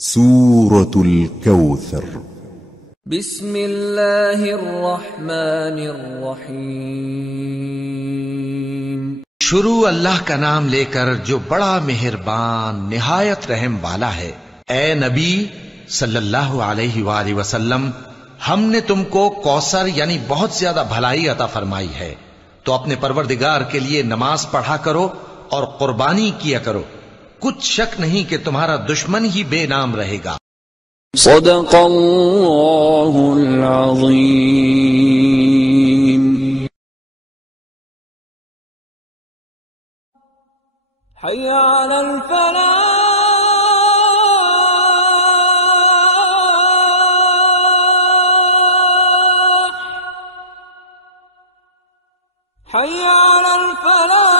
सूरतुल कौसर। बिस्मिल्लाहिर्रहमानिर्रहीम। शुरू अल्लाह का नाम लेकर जो बड़ा मेहरबान निहायत रहम वाला है। ए नबी सल्लल्लाहु अलैहि वसल्लम, हमने तुमको कौसर यानी बहुत ज्यादा भलाई अता फरमाई है, तो अपने परवरदिगार के लिए नमाज पढ़ा करो और कुर्बानी किया करो। कुछ शक नहीं कि तुम्हारा दुश्मन ही बेनाम रहेगा। सदक़ल्लाहुल अज़ीम। हय्या अलल फलाह। हय्या अलल फलाह।